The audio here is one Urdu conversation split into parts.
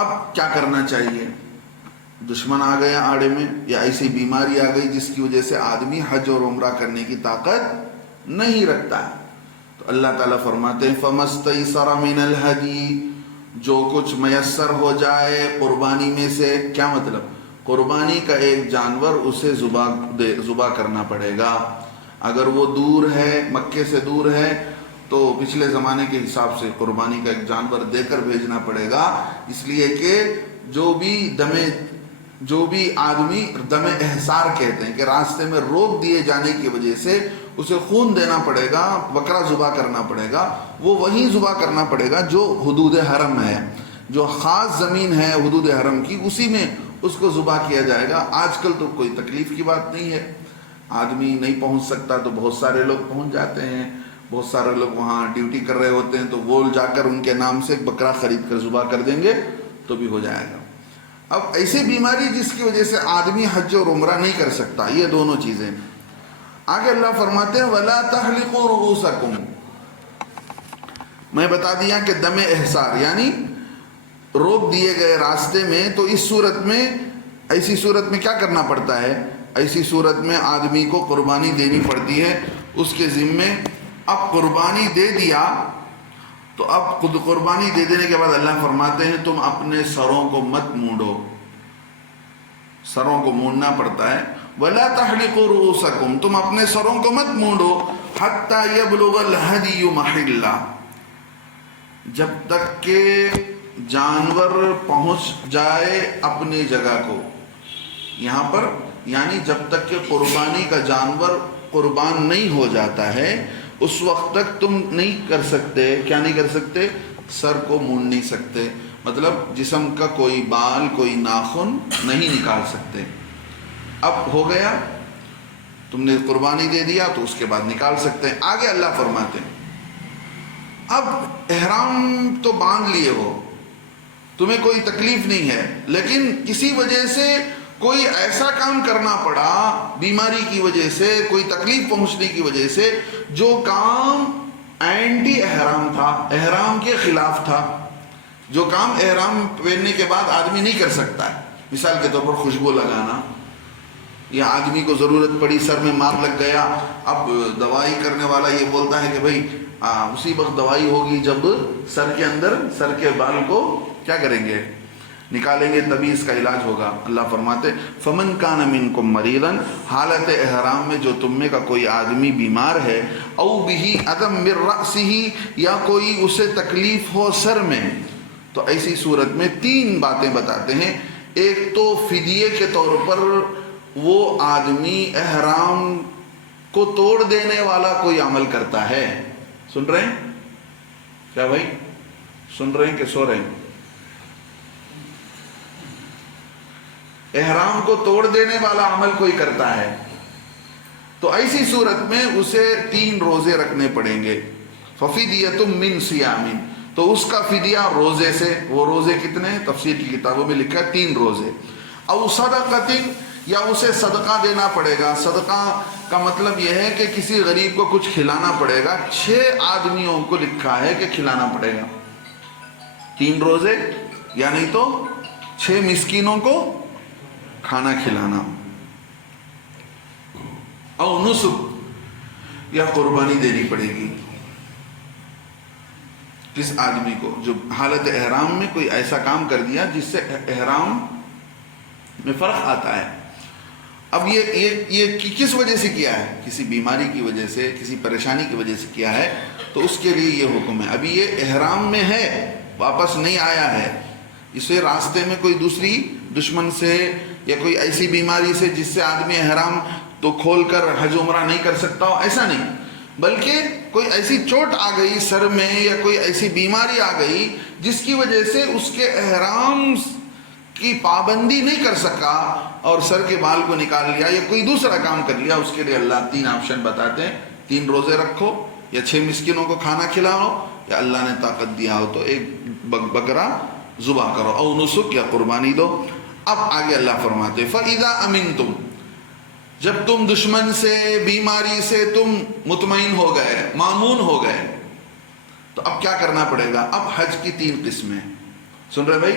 اب کیا کرنا چاہیے؟ دشمن آ گیا آڑے میں، یا ایسی بیماری آ گئی جس کی وجہ سے آدمی حج اور عمرہ کرنے کی طاقت نہیں رکھتا ہے، تو اللہ تعالیٰ فرماتے ہیں فَمَسْتَيْسَرَ مِنَ الْهَدِيِ، جو کچھ میسر ہو جائے قربانی میں سے۔ کیا مطلب؟ قربانی کا ایک جانور اسے ذبح کرنا پڑے گا۔ اگر وہ دور ہے، مکے سے دور ہے، تو پچھلے زمانے کے حساب سے قربانی کا ایک جانور دے کر بھیجنا پڑے گا، اس لیے کہ جو بھی آدمی دم احسار کہتے ہیں کہ راستے میں روک دیے جانے کی وجہ سے اسے خون دینا پڑے گا، بکرا ذبح کرنا پڑے گا، وہ وہیں ذبح کرنا پڑے گا جو حدود حرم ہے، جو خاص زمین ہے حدود حرم کی، اسی میں اس کو ذبح کیا جائے گا۔ آج کل تو کوئی تکلیف کی بات نہیں ہے، آدمی نہیں پہنچ سکتا تو بہت سارے لوگ پہنچ جاتے ہیں، بہت سارے لوگ وہاں ڈیوٹی کر رہے ہوتے ہیں، تو وہ جا کر ان کے نام سے بکرا خرید کر ذبح کر دیں گے تو بھی ہو جائے گا۔ اب ایسی بیماری جس کی وجہ سے آدمی حج اور عمرہ نہیں کر سکتا، یہ دونوں چیزیں۔ آگے اللہ فرماتے ہیں وَلَا تَحْلِقُوا رُؤُوسَكُمْ، میں بتا دیا کہ دم احسار یعنی روک دیے گئے راستے میں، تو اس صورت میں، ایسی صورت میں کیا کرنا پڑتا ہے؟ ایسی صورت میں آدمی کو قربانی دینی پڑتی ہے اس کے ذمے۔ اب قربانی دے دیا تو اب خود قربانی دے دینے کے بعد اللہ فرماتے ہیں تم اپنے سروں کو مت مونڈو، سروں کو مونڈنا پڑتا ہے۔ وَلَا تَحْلِقُوا رُؤُوسَكُمْ، تم اپنے سروں کو مت مونڈو، حَتَّى يَبْلُغَ الْهَدْيُ مَحِلَّهُ، جب تک کہ جانور پہنچ جائے اپنی جگہ کو۔ یہاں پر یعنی جب تک کہ قربانی کا جانور قربان نہیں ہو جاتا ہے اس وقت تک تم نہیں کر سکتے، کیا نہیں کر سکتے؟ سر کو مونڈ نہیں سکتے، مطلب جسم کا کوئی بال، کوئی ناخن نہیں نکال سکتے۔ اب ہو گیا، تم نے قربانی دے دیا تو اس کے بعد نکال سکتے ہیں۔ آگے اللہ فرماتے ہیں اب احرام تو باندھ لیے ہو، تمہیں کوئی تکلیف نہیں ہے، لیکن کسی وجہ سے کوئی ایسا کام کرنا پڑا، بیماری کی وجہ سے، کوئی تکلیف پہنچنے کی وجہ سے، جو کام اینٹی احرام تھا، احرام کے خلاف تھا، جو کام احرام پہننے کے بعد آدمی نہیں کر سکتا ہے۔ مثال کے طور پر خوشبو لگانا، یا آدمی کو ضرورت پڑی، سر میں مار لگ گیا، اب دوائی کرنے والا یہ بولتا ہے کہ بھائی اسی وقت دوائی ہوگی جب سر کے اندر، سر کے بال کو کیا کریں گے؟ نکالیں گے، تبھی اس کا علاج ہوگا۔ اللہ فرماتے فَمَنْ كَانَ مِنْكُمْ مَرِيضًا، حالت احرام میں جو تم میں کا کوئی آدمی بیمار ہے، او بِهِ أَذًى مِّن رَأْسِهِ، یا کوئی اسے تکلیف ہو سر میں، تو ایسی صورت میں تین باتیں بتاتے ہیں۔ ایک تو فدیے کے طور پر وہ آدمی احرام کو توڑ دینے والا کوئی عمل کرتا ہے۔ سن رہے ہیں کیا بھائی؟ سن رہے ہیں کہ سو رہے ہیں؟ احرام کو توڑ دینے والا عمل کوئی کرتا ہے تو ایسی صورت میں اسے 3 روزے رکھنے پڑیں گے۔ فَفِدْيَةٌ مِّن صِيَامٍ، تو اس کا فدیہ روزے سے۔ وہ روزے کتنے؟ تفسیر کی کتابوں میں لکھا ہے 3 روزے۔ او صدقۃ، یا اسے صدقہ دینا پڑے گا۔ صدقہ کا مطلب یہ ہے کہ کسی غریب کو کچھ کھلانا پڑے گا، 6 آدمیوں کو لکھا ہے کہ کھلانا پڑے گا۔ 3 روزے یا نہیں تو 6 مسکینوں کو کھانا کھلانا۔ او نسک، یا قربانی دینی پڑے گی کس آدمی کو جو حالت احرام میں کوئی ایسا کام کر دیا جس سے احرام میں فرق آتا ہے۔ اب یہ کس وجہ سے کیا ہے؟ کسی بیماری کی وجہ سے، کسی پریشانی کی وجہ سے کیا ہے، تو اس کے لیے یہ حکم ہے۔ ابھی یہ احرام میں ہے، واپس نہیں آیا ہے، اسے راستے میں کوئی دوسری دشمن سے یا کوئی ایسی بیماری سے جس سے آدمی احرام تو کھول کر حج عمرہ نہیں کر سکتا ہو، ایسا نہیں، بلکہ کوئی ایسی چوٹ آ گئی سر میں یا کوئی ایسی بیماری آ گئی جس کی وجہ سے اس کے احرام کی پابندی نہیں کر سکا اور سر کے بال کو نکال لیا یا کوئی دوسرا کام کر لیا، اس کے لیے اللہ 3 آپشن بتاتے ہیں۔ 3 روزے رکھو، یا 6 مسکینوں کو کھانا کھلاؤ، یا اللہ نے طاقت دیا ہو تو ایک بکرا ذبح کرو، او نسک، یا قربانی دو۔ اب آگے اللہ فرماتے فَإِذَا أَمِنْتُمْ، جب تم دشمن سے، بیماری سے تم مطمئن ہو گئے، مامون ہو گئے، تو اب کیا کرنا پڑے گا؟ اب حج کی 3 قسمیں، سن رہے بھائی؟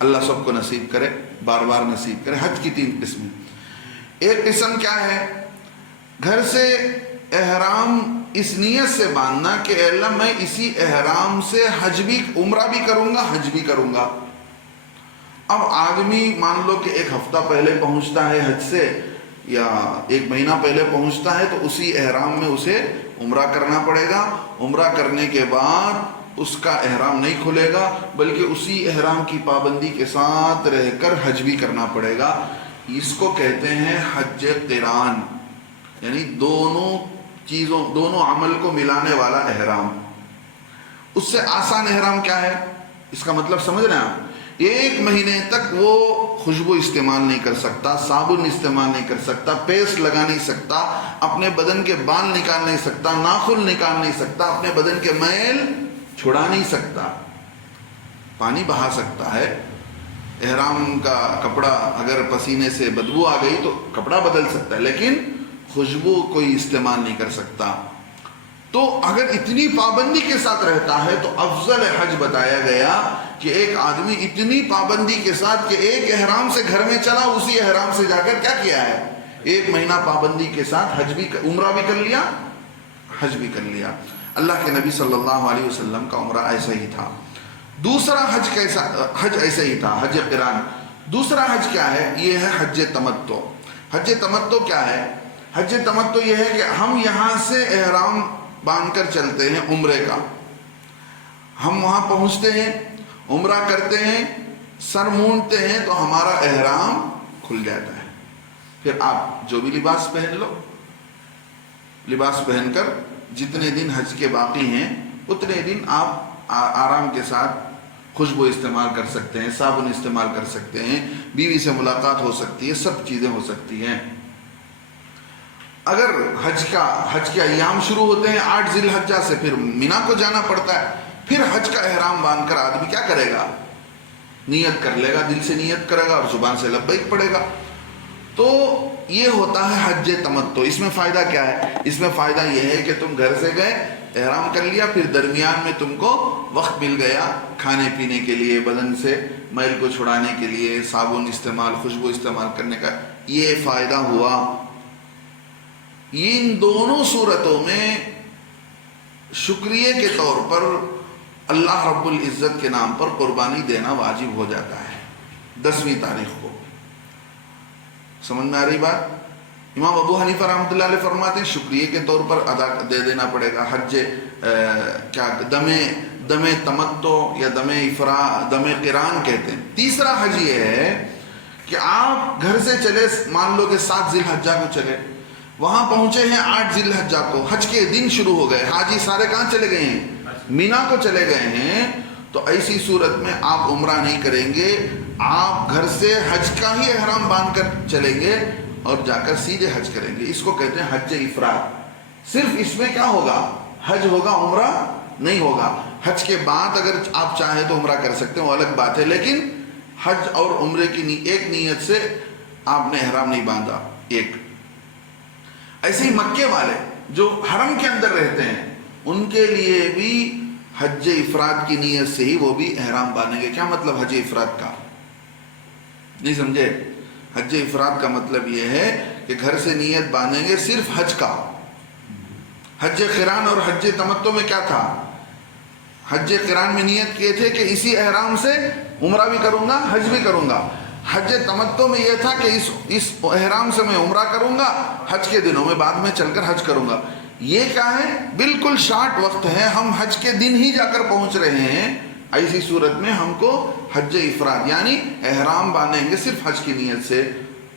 اللہ سب کو نصیب کرے، بار بار نصیب کرے۔ حج کی 3 قسمیں۔ ایک قسم کیا ہے؟ گھر سے احرام اس نیت سے باندھنا کہ اے اللہ میں اسی احرام سے حج بھی، عمرہ بھی کروں گا، حج بھی کروں گا۔ اب آدمی مان لو کہ 1 ہفتہ پہلے پہنچتا ہے حج سے، یا 1 مہینہ پہلے پہنچتا ہے، تو اسی احرام میں اسے عمرہ کرنا پڑے گا۔ عمرہ کرنے کے بعد اس کا احرام نہیں کھلے گا، بلکہ اسی احرام کی پابندی کے ساتھ رہ کر حج بھی کرنا پڑے گا۔ اس کو کہتے ہیں حج قران، یعنی دونوں عمل کو ملانے والا احرام۔ اس سے آسان احرام کیا ہے؟ اس کا مطلب سمجھ رہے ہیں آپ؟ 1 مہینے تک وہ خوشبو استعمال نہیں کر سکتا، صابن استعمال نہیں کر سکتا، پیسٹ لگا نہیں سکتا، اپنے بدن کے بال نکال نہیں سکتا، ناخن نکال نہیں سکتا، اپنے بدن کے میل چھڑا نہیں سکتا۔ پانی بہا سکتا ہے، احرام کا کپڑا اگر پسینے سے بدبو آ گئی تو کپڑا بدل سکتا ہے، لیکن خوشبو کوئی استعمال نہیں کر سکتا۔ تو اگر اتنی پابندی کے ساتھ رہتا ہے تو افضل حج بتایا گیا کہ ایک آدمی اتنی پابندی کے ساتھ کہ ایک احرام سے گھر میں چلا، اسی احرام سے جا کر کیا کیا ہے؟ 1 مہینہ پابندی کے ساتھ حج بھی، عمرہ بھی کر لیا، حج بھی کر لیا۔ اللہ کے نبی صلی اللہ علیہ وسلم کا عمرہ ایسا ہی تھا۔ دوسرا حج کیسا؟ حج ایسا ہی تھا، حج قران۔ دوسرا حج کیا ہے؟ یہ ہے حج تمتع۔ حج تمتع کیا ہے؟ حج تمتع یہ ہے کہ ہم یہاں سے احرام باندھ کر چلتے ہیں عمرے کا، ہم وہاں پہنچتے ہیں، عمرہ کرتے ہیں، سر مونڈتے ہیں تو ہمارا احرام کھل جاتا ہے۔ پھر آپ جو بھی لباس پہن لو، لباس پہن کر جتنے دن حج کے باقی ہیں اتنے دن آپ آرام کے ساتھ خوشبو استعمال کر سکتے ہیں، صابن استعمال کر سکتے ہیں، بیوی سے ملاقات ہو سکتی ہے، سب چیزیں ہو سکتی ہیں۔ اگر حج کے ایام شروع ہوتے ہیں 8 ذی الحجہ سے، پھر مینا کو جانا پڑتا ہے، پھر حج کا احرام باندھ کر آدمی کیا کرے گا؟ نیت کر لے گا، دل سے نیت کرے گا اور زبان سے لبیک پڑے گا۔ تو یہ ہوتا ہے حج تمتع۔ اس میں فائدہ کیا ہے؟ اس میں فائدہ یہ ہے کہ تم گھر سے گئے، احرام کر لیا، پھر درمیان میں تم کو وقت مل گیا کھانے پینے کے لیے، بدن سے میل کو چھڑانے کے لیے، صابن استعمال، خوشبو استعمال کرنے کا، یہ فائدہ ہوا۔ ان دونوں صورتوں میں شکریہ کے طور پر اللہ رب العزت کے نام پر قربانی دینا واجب ہو جاتا ہے 10ویں تاریخ کو۔ سمجھ میں آ رہی بات؟ امام ابو حنیفہ رحمۃ اللہ علیہ فرماتے ہیں شکریہ کے طور پر ادا دے دینا پڑے گا۔ حج دم تمتع یا دم قران کہتے ہیں۔ تیسرا حج یہ ہے کہ آپ گھر سے چلے، مان لو کہ 7 ذی الحجہ کو چلے، وہاں پہنچے ہیں 8 ذی الحجہ کو، حج کے دن شروع ہو گئے، حاجی سارے کہاں چلے گئے ہیں؟ مینا کو چلے گئے ہیں۔ تو ایسی صورت میں آپ عمرہ نہیں کریں گے، آپ گھر سے حج کا ہی احرام باندھ کر چلیں گے اور جا کر سیدھے حج کریں گے۔ اس کو کہتے ہیں حج افراد۔ صرف اس میں کیا ہوگا؟ حج ہوگا، عمرہ نہیں ہوگا۔ حج کے بعد اگر آپ چاہیں تو عمرہ کر سکتے ہیں، وہ الگ بات ہے، لیکن حج اور عمرے کی ایک نیت سے آپ نے احرام نہیں باندھا۔ ایک ایسے ہی مکے والے جو حرم کے اندر رہتے ہیں ان کے لیے بھی حج افراد کی نیت سے ہی وہ بھی احرام باندھیں گے۔ کیا مطلب حج افراد کا؟ نہیں سمجھے؟ حج افراد کا مطلب یہ ہے کہ گھر سے نیت باندھیں گے صرف حج کا۔ حج قران اور حج تمتع میں کیا تھا؟ حج قران میں نیت کیے تھے کہ اسی احرام سے عمرہ بھی کروں گا، حج بھی کروں گا۔ حج تمتع میں یہ تھا کہ اس احرام سے میں عمرہ کروں گا، حج کے دنوں میں بعد میں چل کر حج کروں گا۔ یہ کیا ہے؟ بالکل شارٹ وقت ہے، ہم حج کے دن ہی جا کر پہنچ رہے ہیں۔ ایسی صورت میں ہم کو حج افراد یعنی احرام باندھیں گے صرف حج کی نیت سے،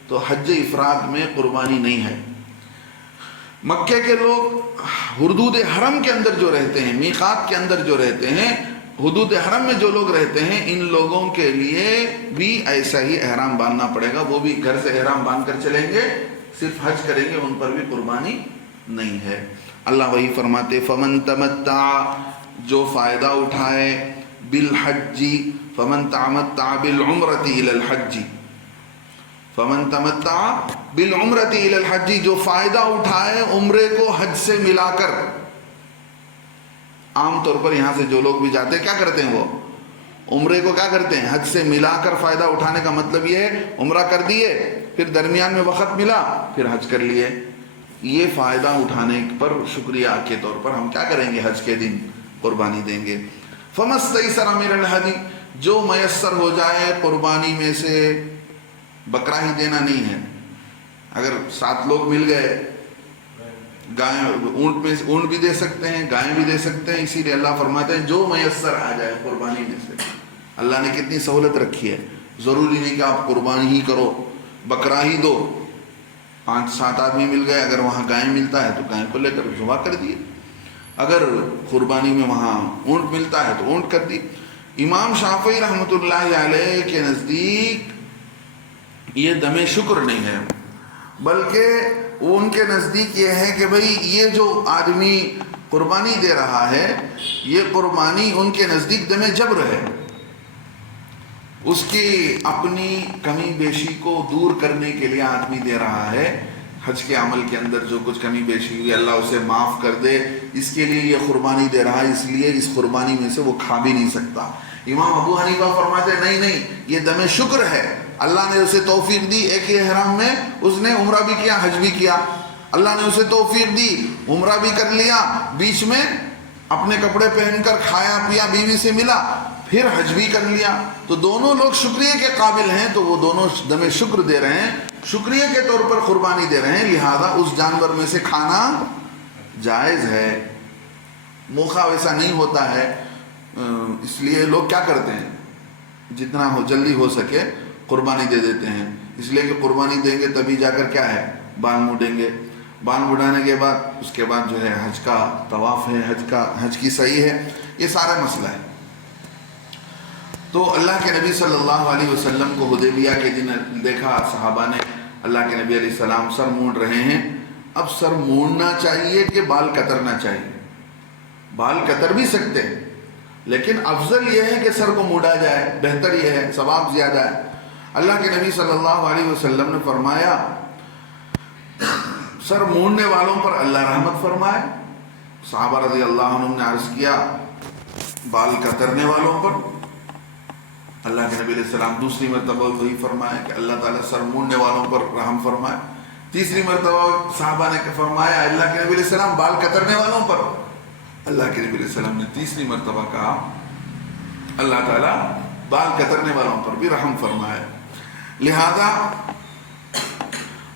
تو حج افراد میں قربانی نہیں ہے۔ مکے کے لوگ حدود حرم کے اندر جو رہتے ہیں، میقات کے اندر جو رہتے ہیں، حدود حرم میں جو لوگ رہتے ہیں، ان لوگوں کے لیے بھی ایسا ہی احرام باندھنا پڑے گا۔ وہ بھی گھر سے احرام باندھ کر چلیں گے، صرف حج کریں گے، ان پر بھی قربانی نہیں ہے۔ اللہ وہی فرماتے فمن تمتع، جو فائدہ اٹھائے، بالحج فمن تمتع بالعمرۃ الی الحج، فمن تمتع بالعمرۃ الی الحج، جو فائدہ اٹھائے عمرے کو حج سے ملا کر۔ عام طور پر یہاں سے جو لوگ بھی جاتے ہیں کیا کرتے ہیں؟ وہ عمرے کو کیا کرتے ہیں؟ حج سے ملا کر فائدہ اٹھانے کا مطلب یہ ہے عمرہ کر دیے، پھر درمیان میں وقت ملا پھر حج کر لیے. یہ فائدہ اٹھانے پر شکریہ کے طور پر ہم کیا کریں گے؟ حج کے دن قربانی دیں گے. فَمَسْتَيْسَرَ مِنَ الْهَدْيِ، جو میسر ہو جائے قربانی میں سے. بکرا ہی دینا نہیں ہے. اگر 7 لوگ مل گئے، گائے اونٹ بھی دے سکتے ہیں، گائیں بھی دے سکتے ہیں. اسی لیے اللہ فرماتے ہیں جو میسر آ جائے قربانی میں سے. اللہ نے کتنی سہولت رکھی ہے. ضروری نہیں کہ آپ قربانی ہی کرو، بکرا ہی دو. 5-7 آدمی مل گئے، اگر وہاں گائے ملتا ہے تو گائے کو لے کر ذبح کر دیے. اگر قربانی میں وہاں اونٹ ملتا ہے تو اونٹ کر دی. امام شافعی رحمۃ اللہ علیہ کے نزدیک یہ دم شکر نہیں ہے، بلکہ ان کے نزدیک یہ ہے کہ بھئی یہ جو آدمی قربانی دے رہا ہے یہ قربانی ان کے نزدیک دم جبر ہے. اس کی اپنی کمی بیشی کو دور کرنے کے لیے آدمی دے رہا ہے. حج کے عمل کے اندر جو کچھ کمی بیشی ہوئی اللہ اسے معاف کر دے، اس کے لیے یہ قربانی دے رہا ہے. اس لیے اس قربانی میں سے وہ کھا بھی نہیں سکتا. امام ابو حنیفہ فرماتے ہیں نہیں، یہ دم شکر ہے. اللہ نے اسے توفیق دی، ایک ہی احرام میں اس نے عمرہ بھی کیا، حج بھی کیا. اللہ نے اسے توفیق دی، عمرہ بھی کر لیا، بیچ میں اپنے کپڑے پہن کر کھایا پیا، بیوی سے ملا، پھر حج بھی کر لیا. تو دونوں لوگ شکریہ کے قابل ہیں، تو وہ دونوں دم شکر دے رہے ہیں، شکریہ کے طور پر قربانی دے رہے ہیں. لہذا اس جانور میں سے کھانا جائز ہے. موقع ویسا نہیں ہوتا ہے، اس لیے لوگ کیا کرتے ہیں؟ جتنا ہو جلدی ہو سکے قربانی دے دیتے ہیں. اس لیے کہ قربانی دیں گے تبھی جا کر کیا ہے؟ بال مڈیں گے. بال مڈانے کے بعد اس کے بعد جو ہے حج کا طواف ہے، حج کی صحیح ہے. یہ سارا مسئلہ ہے. تو اللہ کے نبی صلی اللہ علیہ وسلم کو حدیبیہ کے دن دیکھا صحابہ نے اللہ کے نبی علیہ السلام سر مونڈ رہے ہیں. اب سر مونڈنا چاہیے کہ بال کترنا چاہیے؟ بال کتر بھی سکتے ہیں، لیکن افضل یہ ہے کہ سر کو مونڈا جائے، بہتر یہ ہے، ثواب زیادہ ہے. اللہ کے نبی صلی اللہ علیہ وسلم نے فرمایا سر مونڈنے والوں پر اللہ رحمت فرمائے. صحابہ رضی اللہ عنہ نے عرض کیا بال کترنے والوں پر؟ اللہ کے نبی علیہ السلام دوسری مرتبہ وہی فرمایا کہ اللہ تعالیٰ سر مونڈنے والوں پر رحم فرمائے. تیسری مرتبہ صحابہ نے فرمایا اللہ کے نبی علیہ السلام بال کترنے والوں پر؟ اللہ کے نبی علیہ السلام نے تیسری مرتبہ کہا اللہ تعالیٰ بال کترنے والوں پر بھی رحم فرمائے. لہذا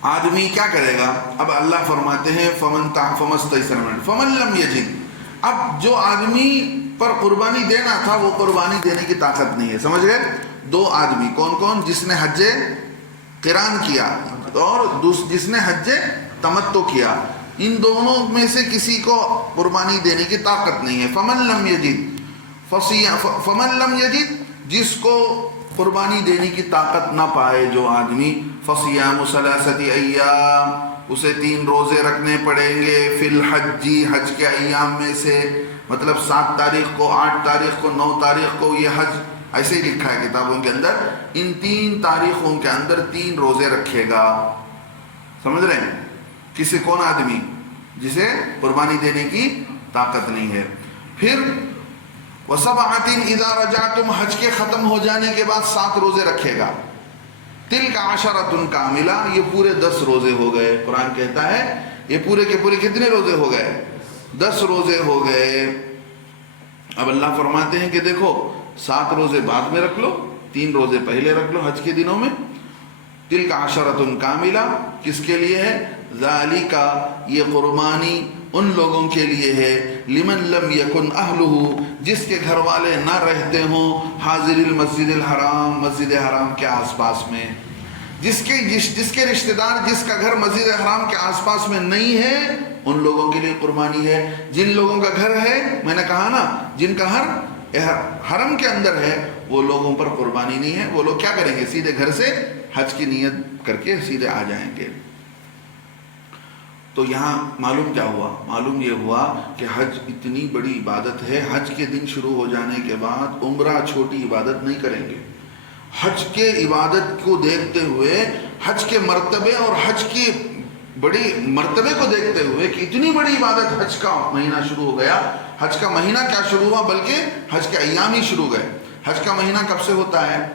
آدمی کیا کرے گا؟ اب اللہ فرماتے ہیں فمن لم یجد. اب جو آدمی پر قربانی دینا تھا وہ قربانی دینے کی طاقت نہیں ہے. سمجھ گئے؟ 2 آدمی کون کون؟ جس نے حج قران کیا اور جس نے حج تمتع کیا. ان دونوں میں سے کسی کو قربانی دینے کی طاقت نہیں ہے. فمن لم یجد جس کو قربانی دینے کی طاقت نہ پائے جو آدمی، فصیام 3 ایام اسے 3 روزے رکھنے پڑیں گے. فی الحج حج کے ایام میں سے، مطلب 7 تاریخ کو، 8 تاریخ کو، 9 تاریخ کو یہ حج ایسے ہی لکھا ہے کتابوں کے اندر. ان 3 تاریخوں کے اندر 3 روزے رکھے گا. سمجھ رہے ہیں؟ کسی کون آدمی جسے قربانی دینے کی طاقت نہیں ہے. پھر وَسَبْعَةٍ إِذَا رَجَعْتُمْ حج کے ختم ہو جانے کے بعد 7 روزے رکھے گا. تِلْكَ عَشَرَةٌ كَامِلَةٌ یہ پورے 10 روزے ہو گئے. قرآن کہتا ہے یہ پورے کے پورے کتنے روزے ہو گئے؟ 10 روزے ہو گئے. اب اللہ فرماتے ہیں کہ دیکھو 7 روزے بعد میں رکھ لو، 3 روزے پہلے رکھ لو حج کے دنوں میں. تِلْكَ عَشَرَةٌ كَامِلَةٌ کس کے لیے ہے؟ ذَلِكَ یہ قربانی ان لوگوں کے لیے ہے لمن لم یکن اہلہ جس کے گھر والے نہ رہتے ہوں حاضر المسجد الحرام مسجد حرام کے آس پاس میں. جس کے رشتہ دار جس کا گھر مسجد حرام کے آس پاس میں نہیں ہے ان لوگوں کے لیے قربانی ہے. جن لوگوں کا گھر ہے، میں نے کہا نا جن کا گھر حرم کے اندر ہے وہ لوگوں پر قربانی نہیں ہے. وہ لوگ کیا کریں گے؟ سیدھے گھر سے حج کی نیت کر کے سیدھے آ جائیں گے. تو یہاں معلوم کیا ہوا؟ معلوم یہ ہوا کہ حج اتنی بڑی عبادت ہے. حج کے دن شروع ہو جانے کے بعد عمرہ چھوٹی عبادت نہیں کریں گے. حج کے عبادت کو دیکھتے ہوئے، حج کے مرتبے اور حج کی بڑی مرتبے کو دیکھتے ہوئے کہ اتنی بڑی عبادت حج کا مہینہ شروع ہو گیا. حج کا مہینہ کیا شروع ہوا بلکہ حج کے ایام ہی شروع گئے. حج کا مہینہ کب سے ہوتا ہے؟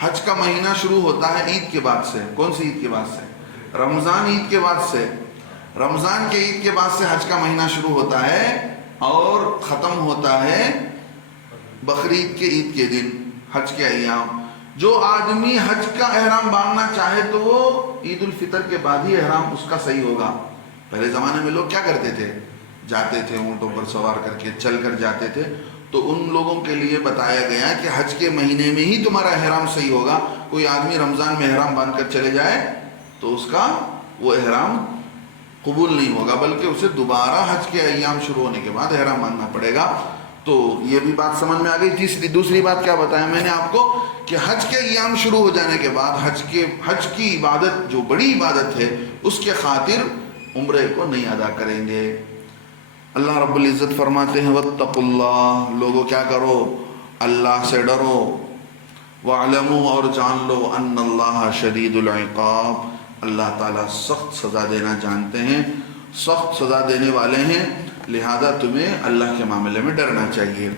حج کا مہینہ شروع ہوتا ہے عید کے بعد سے. کون سی عید کے بعد سے؟ رمضان عید کے بعد سے. رمضان کے عید کے بعد سے حج کا مہینہ شروع ہوتا ہے اور ختم ہوتا ہے بقرعید کے عید کے دن، حج کے ایام. جو آدمی حج کا احرام باندھنا چاہے تو وہ عید الفطر کے بعد ہی احرام اس کا صحیح ہوگا. پہلے زمانے میں لوگ کیا کرتے تھے؟ جاتے تھے اونٹوں پر سوار کر کے، چل کر جاتے تھے. تو ان لوگوں کے لیے بتایا گیا کہ حج کے مہینے میں ہی تمہارا احرام صحیح ہوگا. کوئی آدمی رمضان میں احرام باندھ کر چلے جائے تو اس کا وہ احرام قبول نہیں ہوگا، بلکہ اسے دوبارہ حج کے ایام شروع ہونے کے بعد احرام باندھنا پڑے گا. تو یہ بھی بات سمجھ میں آ گئی. دوسری بات کیا بتایا میں نے آپ کو کہ حج کے ایام شروع ہو جانے کے بعد حج کی عبادت جو بڑی عبادت ہے اس کے خاطر عمرے کو نہیں ادا کریں گے. اللہ رب العزت فرماتے ہیں واتقوا اللہ، لوگوں کیا کرو؟ اللہ سے ڈرو. وَاعْلَمُوا، اور جان لو، ان اللہ شدید العقاب، اللہ تعالیٰ سخت سزا دینا جانتے ہیں، سخت سزا دینے والے ہیں. لہذا تمہیں اللہ کے معاملے میں ڈرنا چاہیے.